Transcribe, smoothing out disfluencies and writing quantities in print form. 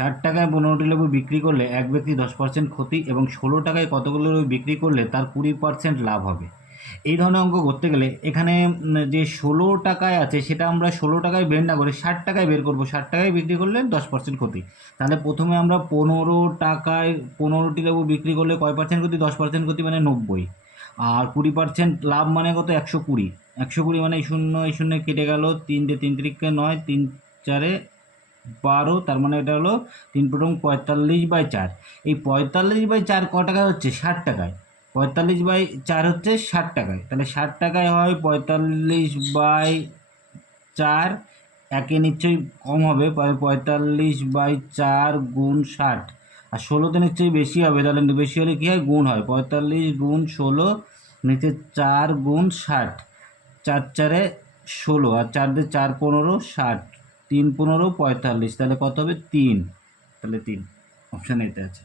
60 টাকায় 15টি লেবু বিক্রি করলে এক ব্যক্তি 10% ক্ষতি এবং 16 টাকায় কতগুলো লেবু বিক্রি করলে তার 20% লাভ হবে। এই ধরনের অঙ্ক করতে গেলে এখানে যে 16 টাকায় আছে সেটা আমরা 16 টাকায় বের না করে 60 টাকায় বের করবো। 60 টাকায় বিক্রি করলে 10% ক্ষতি। তাহলে প্রথমে আমরা 15 টাকায় 15টি লেবু বিক্রি করলে কয় পার্সেন্ট ক্ষতি? 10% ক্ষতি মানে 90। আর 20% লাভ মানে কত? 120। 120 মানে এই শূন্য কেটে গেল, 3 দিয়ে 3 তিরিকে 9, 3 4 12, তার মানে এটা হলো 3 প্রথম 45/4। এই 45/4 ক টাকায় হচ্ছে? 60 টাকায়। 45/4 হচ্ছে 60 টাকায়। তাহলে 60 টাকায় হয় 45/4, একে নিশ্চয়ই কম হবে, 45/4 গুণ 60, আর 16তে নিশ্চয়ই বেশি হবে। তাহলে বেশি হলে কী হয়? গুণ হয়। 45 গুণ 16, নিচে 4 গুণ 60, 4 4-এ 16, আর 4 দিয়ে 4 15, 60, 3 15 45, তাহলে কত হবে? 3। তাহলে 3 অপশান এতে আছে।